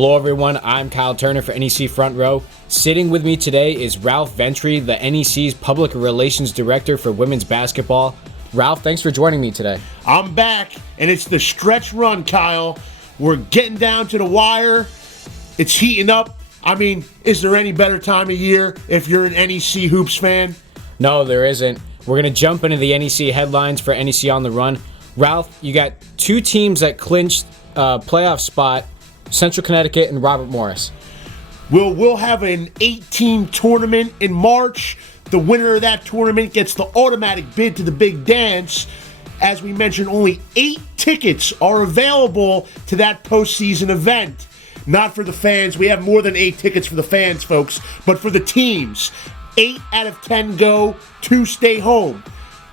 Hello everyone, I'm Kyle Turner for NEC Front Row. Sitting with me today is Ralph Ventre, the NEC's Public Relations Director for Women's Basketball. Ralph, thanks for joining me today. I'm back, and it's the stretch run, Kyle. We're getting down to the wire. It's heating up. I mean, is there any better time of year if you're an NEC Hoops fan? No, there isn't. We're going to jump into the NEC headlines for NEC On The Run. Ralph, you got two teams that clinched a playoff spot, Central Connecticut and Robert Morris. We'll have an 8-team tournament in March. The winner of that tournament gets the automatic bid to the big dance. As we mentioned, only 8 tickets are available to that postseason event. Not for the fans. We have more than 8 tickets for the fans, folks, but for the teams. 8 out of 10 go, 2 stay home.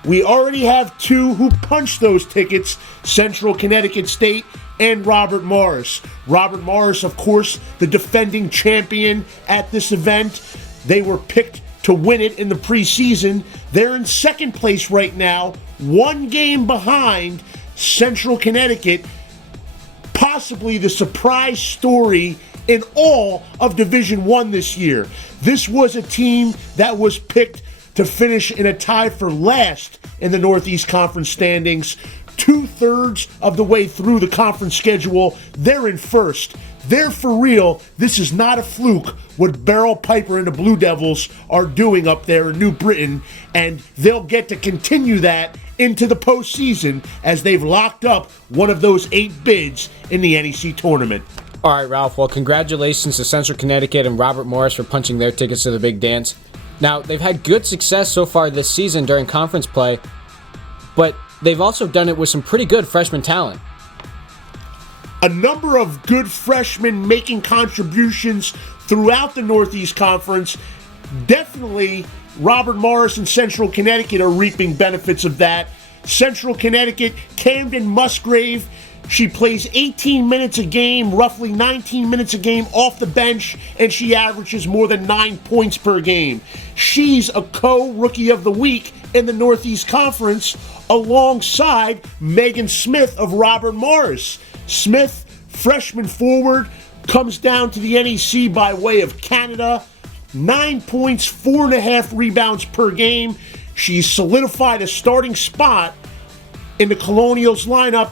We already have 2 who punched those tickets, Central Connecticut State and Robert Morris. Robert Morris, of course, the defending champion at this event. They were picked to win it in the preseason. They're in second place right now, 1 game behind Central Connecticut, possibly the surprise story in all of Division I this year. This was a team that was picked to finish in a tie for last in the Northeast Conference standings. 2/3 of the way through the conference schedule, they're in first. They're for real. This is not a fluke what Beryl Piper and the Blue Devils are doing up there in New Britain, and they'll get to continue that into the postseason as they've locked up one of those 8 bids in the NEC Tournament. All right, Ralph. Well, congratulations to Central Connecticut and Robert Morris for punching their tickets to the big dance. Now, they've had good success so far this season during conference play, but they've also done it with some pretty good freshman talent. A number of good freshmen making contributions throughout the Northeast Conference. Definitely, Robert Morris and Central Connecticut are reaping benefits of that. Central Connecticut, Camden Musgrave, she plays 18 minutes a game, roughly 19 minutes a game off the bench, and she averages more than 9 points per game. She's a co-Rookie of the Week in the Northeast Conference alongside Megan Smith of Robert Morris. Smith, freshman forward, comes down to the NEC by way of Canada. 9 points, 4.5 rebounds per game. She's solidified a starting spot in the Colonials lineup,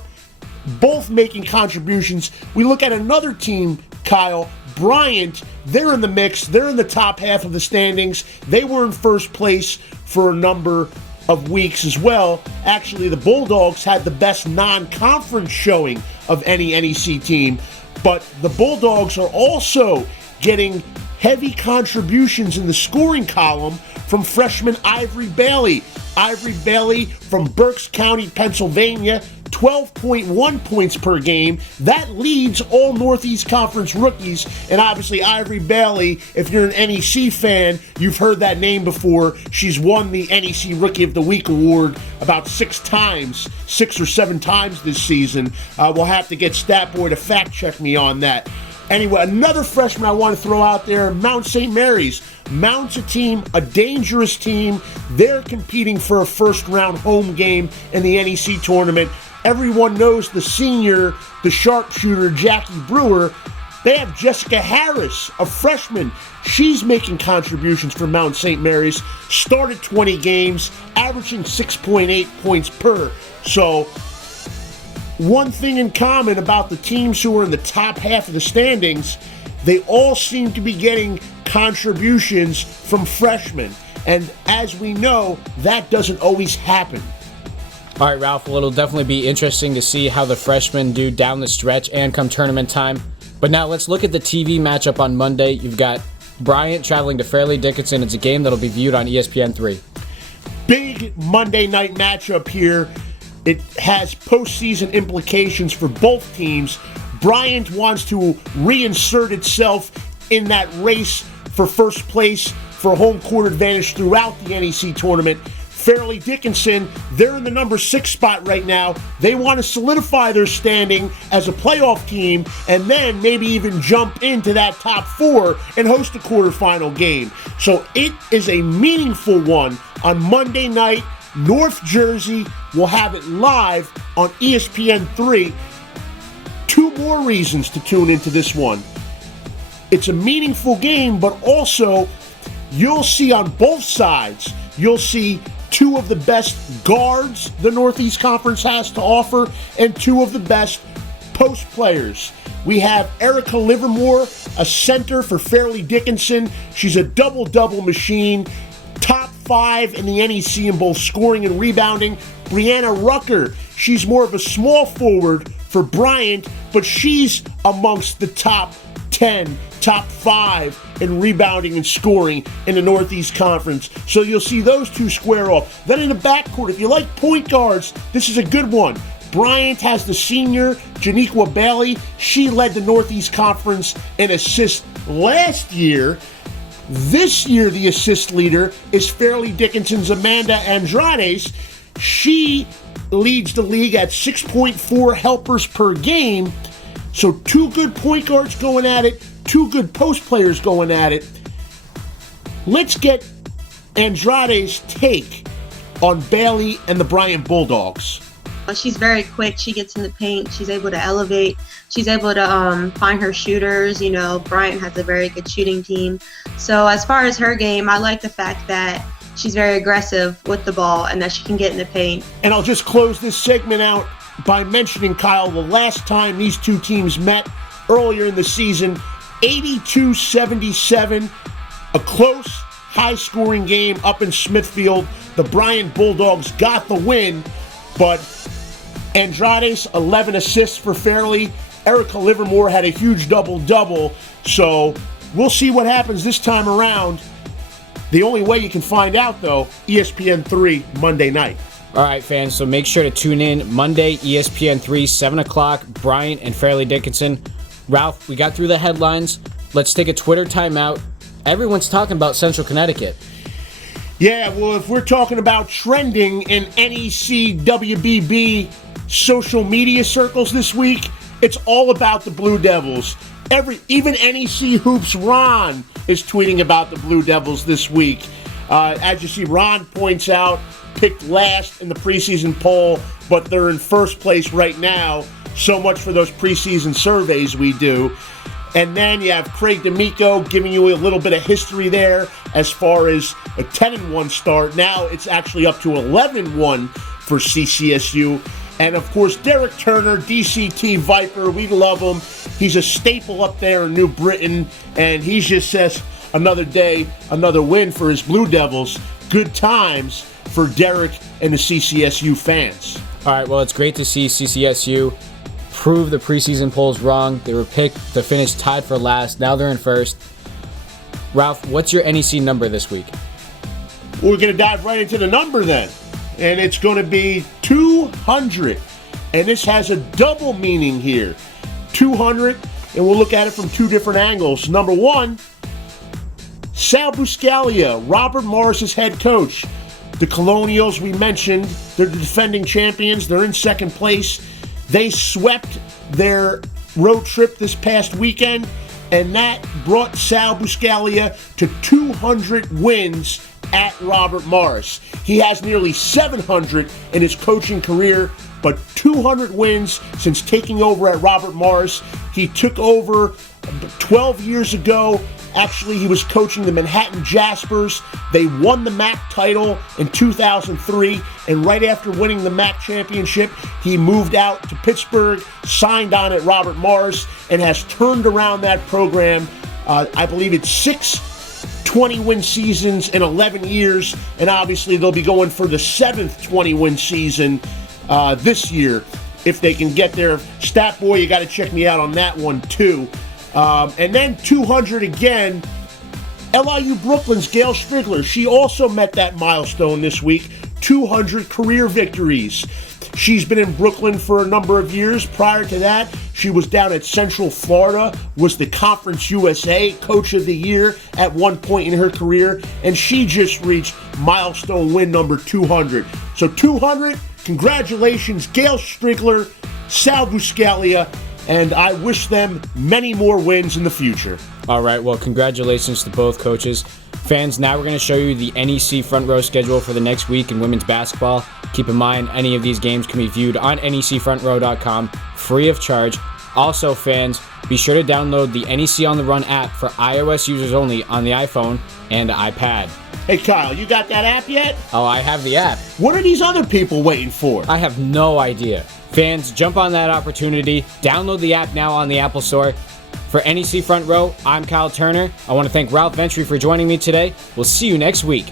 both making contributions. We look at another team, Kyle, Bryant. They're in the mix. They're in the top half of the standings. They were in first place for a number of weeks as well. Actually, the Bulldogs had the best non-conference showing of any NEC team, but the Bulldogs are also getting heavy contributions in the scoring column from freshman Ivory Bailey. Ivory Bailey from Berks County, Pennsylvania, 12.1 points per game. That leads all Northeast Conference rookies. And obviously Ivory Bailey, if you're an NEC fan, you've heard that name before. She's won the NEC Rookie of the Week award about 6 or 7 times this season. We'll have to get Statboy to fact check me on that. Anyway, another freshman I want to throw out there, Mount St. Mary's. Mount's a team, a dangerous team. They're competing for a first-round home game in the NEC Tournament. Everyone knows the senior, the sharpshooter, Jackie Brewer. They have Jessica Harris, a freshman. She's making contributions for Mount St. Mary's. Started 20 games, averaging 6.8 points per. So, one thing in common about the teams who are in the top half of the standings, they all seem to be getting contributions from freshmen. And as we know, that doesn't always happen. All right, Ralph, well, it'll definitely be interesting to see how the freshmen do down the stretch and come tournament time. But now let's look at the TV matchup on Monday. You've got Bryant traveling to Fairleigh Dickinson. It's a game that'll be viewed on ESPN3. Big Monday night matchup here. It has postseason implications for both teams. Bryant wants to reinsert itself in that race for first place for home court advantage throughout the NEC tournament. Fairleigh Dickinson, they're in the number 6 spot right now. They want to solidify their standing as a playoff team and then maybe even jump into that top 4 and host a quarterfinal game. So it is a meaningful one on Monday night. North Jersey will have it live on ESPN3. 2 more reasons to tune into this one. It's a meaningful game, but also you'll see on both sides, you'll see two of the best guards the Northeast Conference has to offer and two of the best post players. We have Erica Livermore, a center for Fairleigh Dickinson. She's a double-double machine, top 5 in the NEC in both scoring and rebounding. Brianna Rucker, she's more of a small forward for Bryant, but she's amongst the top 10, top 5 in rebounding and scoring in the Northeast Conference. So you'll see those two square off. Then in the backcourt, if you like point guards, this is a good one. Bryant has the senior, Janiqua Bailey. She led the Northeast Conference in assists last year. This year, the assist leader is Fairleigh Dickinson's Amanda Andrades. She leads the league at 6.4 helpers per game. So two good point guards going at it, two good post players going at it. Let's get Andrade's take on Bailey and the Bryant Bulldogs. She's very quick. She gets in the paint. She's able to elevate. She's able to find her shooters. You know, Bryant has a very good shooting team. So as far as her game, I like the fact that she's very aggressive with the ball and that she can get in the paint. And I'll just close this segment out by mentioning, Kyle, the last time these two teams met earlier in the season, 82-77, a close, high-scoring game up in Smithfield. The Bryant Bulldogs got the win, but Andrades, 11 assists for Fairleigh. Erica Livermore had a huge double-double, so we'll see what happens this time around. The only way you can find out, though, ESPN 3 Monday night. All right, fans, so make sure to tune in Monday, ESPN 3, 7 o'clock, Bryant and Fairleigh Dickinson. Ralph, we got through the headlines. Let's take a Twitter timeout. Everyone's talking about Central Connecticut. Yeah, well, if we're talking about trending in NEC WBB social media circles this week, it's all about the Blue Devils. Even NEC Hoops Ron is tweeting about the Blue Devils this week. As you see, Ron points out, picked last in the preseason poll, but they're in first place right now. So much for those preseason surveys we do. And then you have Craig D'Amico giving you a little bit of history there as far as a 10-1 start. Now it's actually up to 11-1 for CCSU. And, of course, Derek Turner, DCT Viper, we love him. He's a staple up there in New Britain, and he just says another day, another win for his Blue Devils. Good times for Derek and the CCSU fans. All right, well, it's great to see CCSU prove the preseason polls wrong. They were picked to finish tied for last. Now they're in first. Ralph, what's your NEC number this week? We're going to dive right into the number then. And it's going to be 200. And this has a double meaning here. 200, and we'll look at it from two different angles. Number one, Sal Buscaglia, Robert Morris's head coach. The Colonials, we mentioned, they're the defending champions. They're in second place. They swept their road trip this past weekend, and that brought Sal Buscaglia to 200 wins at Robert Morris. He has nearly 700 in his coaching career, but 200 wins since taking over at Robert Morris. He took over 12 years ago. Actually, he was coaching the Manhattan Jaspers. They won the MAC title in 2003, and right after winning the MAC championship, he moved out to Pittsburgh, signed on at Robert Morris, and has turned around that program. I believe it's 6 20-win seasons in 11 years, and obviously they'll be going for the 7th 20-win season this year if they can get there. Stat Boy, you got to check me out on that one too. And then 200 again, LIU Brooklyn's Gail Strigler. She also met that milestone this week, 200 career victories. She's been in Brooklyn for a number of years. Prior to that, she was down at Central Florida, was the Conference USA Coach of the Year at one point in her career, and she just reached milestone win number 200. So 200, congratulations, Gail Strigler, Sal Buscaglia, and I wish them many more wins in the future. All right, well, congratulations to both coaches. Fans, now we're going to show you the NEC front row schedule for the next week in women's basketball. Keep in mind, any of these games can be viewed on necfrontrow.com free of charge. Also, fans, be sure to download the NEC On The Run app for iOS users only on the iPhone and iPad. Hey, Kyle, you got that app yet? Oh, I have the app. What are these other people waiting for? I have no idea. Fans, jump on that opportunity. Download the app now on the Apple Store. For NEC Front Row, I'm Kyle Turner. I want to thank Ralph Ventre for joining me today. We'll see you next week.